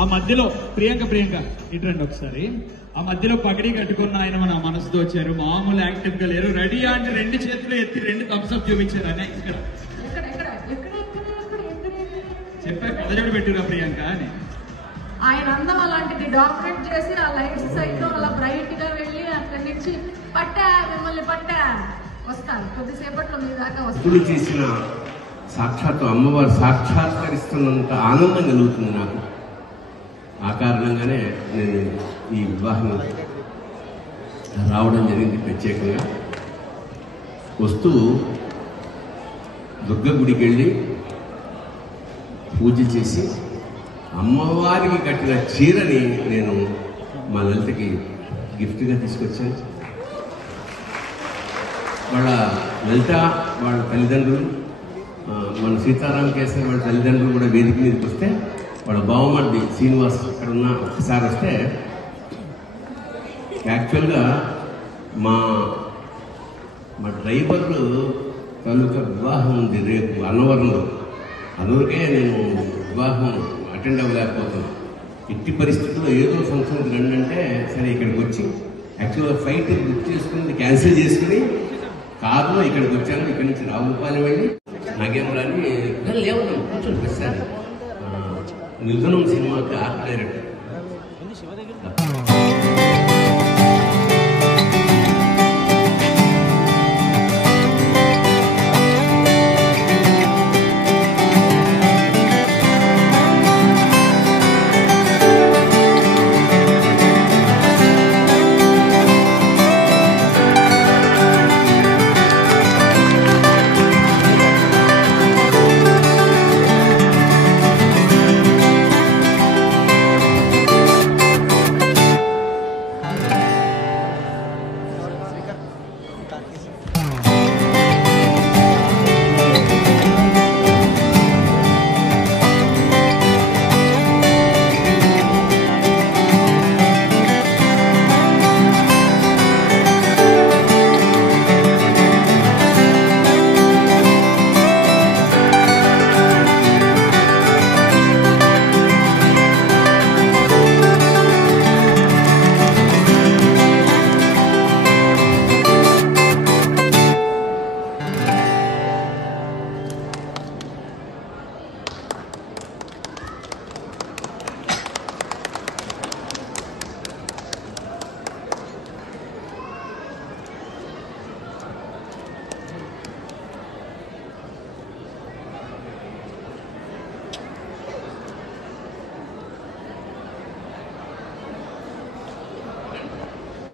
ఆ మధ్యలో ప్రియాంక ఇటు రండి ఒకసారి. ఆ మధ్యలో పగడి కట్టుకున్న ఆయన మన మనసుతో వచ్చారు. మామూలు యాక్టివ్ గా లేరు. రెడీ అంటే 2 చేతులు ఎత్తి 2 థమ్స్ అప్ చూపించారు. అనే చెప్పా కళ్ళజోడు పెట్టురా ప్రియాంక అని. ఆయన అందం అలాంటిది డాక్యుమెంట్ చేసి ఆ లైట్స్ సైడ్ అలా బ్రైట్ గా వెళ్ళి అక్కడి నుంచి మిమ్మల్ని వస్తాను కొద్దిసేపట్లో మీ దాకా వస్తాను. చేసిన సాక్షాత్తు అమ్మవారు సాక్షాత్కరిస్తున్నంత ఆనందం కలుగుతుంది నాకు. ఆ కారణంగానే నేను ఈ వివాహం రావడం జరిగింది. ప్రత్యేకంగా వస్తూ దుర్గ గుడికి వెళ్ళి పూజ చేసి అమ్మవారికి కట్టిన చీరని నేను మా లలితకి గిఫ్ట్గా తీసుకొచ్చాను. వాళ్ళ లలిత వాళ్ళ తల్లిదండ్రులు, మన సీతారాం కేసరి వాళ్ళ తల్లిదండ్రులు కూడా వేదిక మీదకి వస్తే వాళ్ళ బావమర్ది శ్రీనివాస్ అక్కడ ఉన్న ఒకసారి వస్తే యాక్చువల్గా మా డ్రైవర్లు తాలూకా వివాహం ఉంది రేపు అన్నవరంలో. అందుకే నేను వివాహం అటెండ్ అవ్వలేకపోతున్నాను. ఎట్టి పరిస్థితుల్లో ఏదో ఫంక్షన్కి రండి అంటే సరే ఇక్కడికి వచ్చి యాక్చువల్గా ఫ్లైట్ బుక్ చేసుకుని క్యాన్సిల్ చేసుకుని కారులో ఇక్కడికి వచ్చాను. ఇక్కడి నుంచి రావులపాలెం వెళ్ళి నాగేంద్రాన్ని లేవడం కూర్చొని ప్రశ్న నిల్దనం సినిమాకి ఆర్ట్ డైరెక్టర్